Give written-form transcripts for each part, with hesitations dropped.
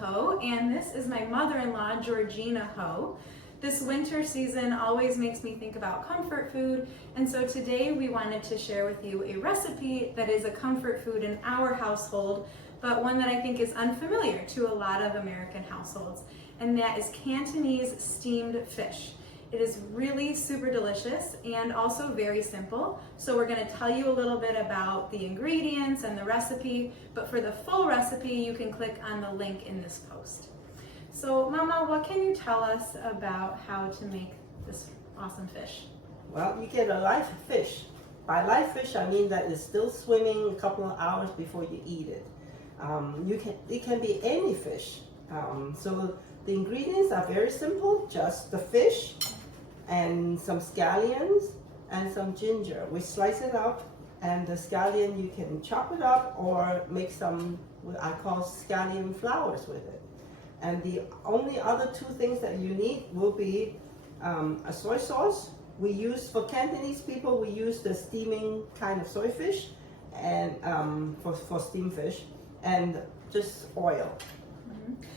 Ho, and this is my mother-in-law, Georgina Ho. This winter season always makes me think about comfort food, and so today we wanted to share with you a recipe that is a comfort food in our household, but one that I think is unfamiliar to a lot of American households, and that is Cantonese steamed fish. It is really super delicious and also very simple. So we're going to tell you a little bit about the ingredients and the recipe, but for the full recipe you can click on the link in this post. So Mama, what can you tell us about how to make this awesome fish? Well, you get a live fish. By live fish, I mean that it's still swimming a couple of hours before you eat it. It can be any fish. So the ingredients are very simple, just the fish and some scallions and some ginger. We slice it up, and the scallion you can chop it up or make some what I call scallion flowers with it. And the only other two things that you need will be a soy sauce. We use, for Cantonese people, we use the steaming kind of soy fish and for steamed fish, and just oil.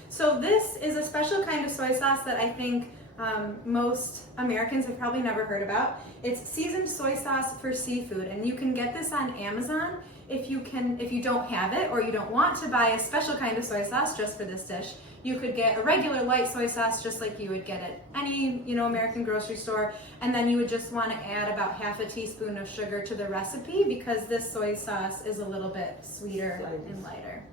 So this is a special kind of soy sauce that I think most Americans have probably never heard about. It's seasoned soy sauce for seafood, and you can get this on Amazon. If you don't have it, or you don't want to buy a special kind of soy sauce just for this dish, you could get a regular light soy sauce just like you would get at any American grocery store, and then you would just want to add about half a teaspoon of sugar to the recipe because this soy sauce is a little bit sweeter and lighter.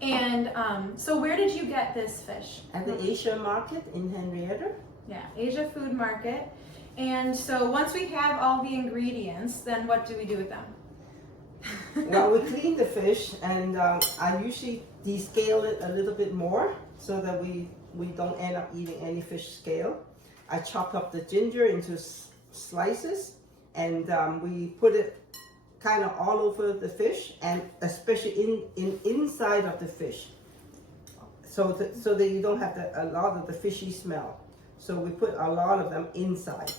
And so where did you get this fish? At the Asia market in Henrietta. Yeah, Asia Food Market. And so once we have all the ingredients, then what do we do with them? Well, we clean the fish, and I usually descale it a little bit more so that we don't end up eating any fish scale. I chop up the ginger into slices, and we put it kind of all over the fish, and especially inside of the fish, so that you don't have a lot of the fishy smell. So we put a lot of them inside.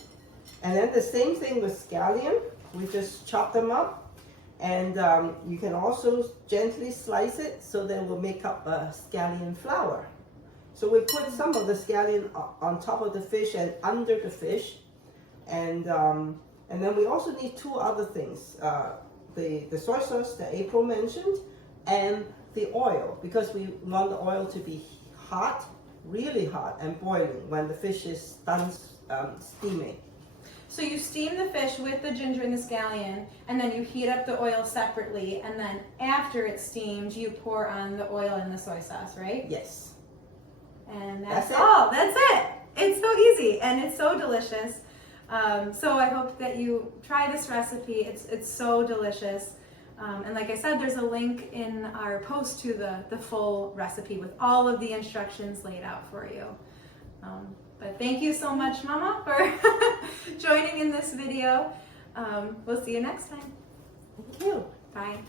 And then the same thing with scallion. We just chop them up, and you can also gently slice it so that it will make up a scallion flour. So we put some of the scallion on top of the fish and under the fish, and then we also need two other things, the soy sauce that April mentioned, and the oil, because we want the oil to be hot, really hot and boiling when the fish is done steaming. So you steam the fish with the ginger and the scallion, and then you heat up the oil separately, and then after it's steamed, you pour on the oil and the soy sauce, right? Yes. And that's all. That's it. It's so easy, and it's so delicious. So I hope that you try this recipe. It's so delicious. And like I said, there's a link in our post to the full recipe with all of the instructions laid out for you. But thank you so much, Mama, for joining in this video. We'll see you next time. Thank you. Bye.